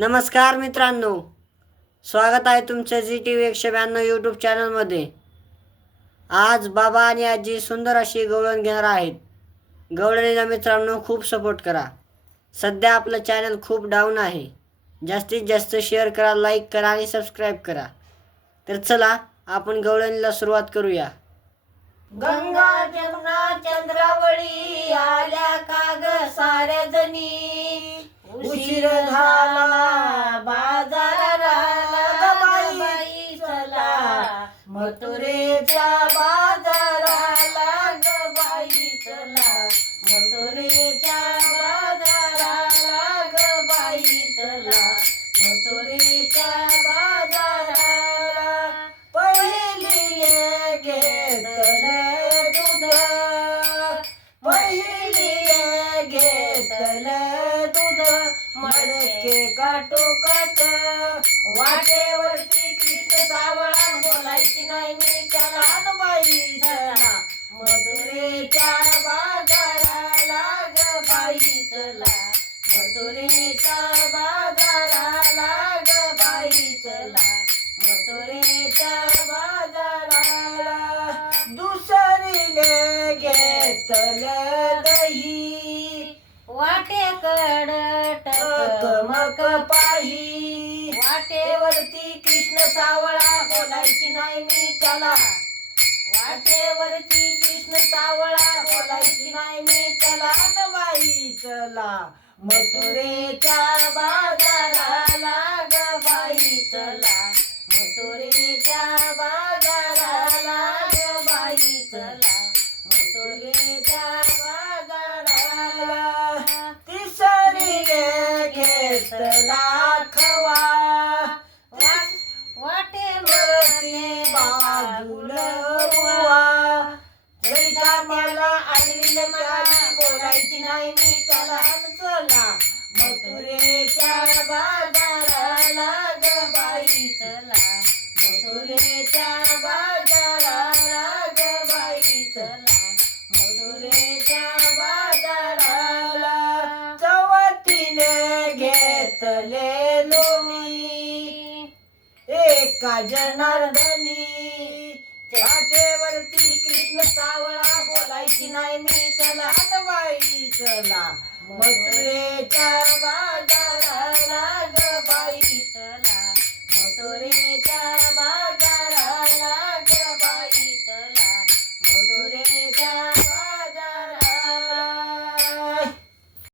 नमस्कार मित्रांनो. स्वागत आहे तुमच्या जी टी व्ही एकशे ब्याण्णव यूट्यूब चॅनलमध्ये आज बाबा आणि आजी सुंदर अशी गवळण घेणार आहेत. गवळणीला मित्रांनो खूप सपोर्ट करा. सध्या आपलं चॅनल खूप डाऊन आहे. जास्तीत जास्त शेअर करा लाईक करा आणि सबस्क्राईब करा. तर चला आपण गवळणीला सुरुवात करूया. गंगा जमुना चंद्रावळी आल्या काग साऱ्या जणी उशीर झाला बाजाराला बाई चला. मथुरेच्या बाजाराला ग बाई चला. मथुरेच्या बाजाराला ग बाई चला. मथुरेच्या मडके काटो काट वाटेवरती कृष्ण सावळा बोलायची नाही मी त्याला बाई चला. बाजाराला ग बाई चला. मधुरेच्या बाजाराला ग बाई चला. मधुरेच्या बाजाराला दुसरीने घेतल दही. वाटेकड सावळा बोलायची नाही मी त्याला. वाटेवरती कृष्ण सावळा बोलायची नाही मी चला ग बाई चला. मथुरेच्या बाजाराला ग बाई चला. मथुरेच्या बाजाराला ग बाई चला. मथुरेच्या बाजाराला. तिसरी घेतला. नाही मी चला चला मथुरेच्या बाजाराला ग बाई. चला. मथुरेच्या बाजाराला ग बाई. चला. मथुरेच्या बाजाराला चवतीने घेतले लोणी. एका जनार्दनी. वाटेवरती कृष्ण सावळा बोलायची नाही मी. चला बाई. चला मथुरेच्या बाजाराला ग बाई चला. मथुरेच्या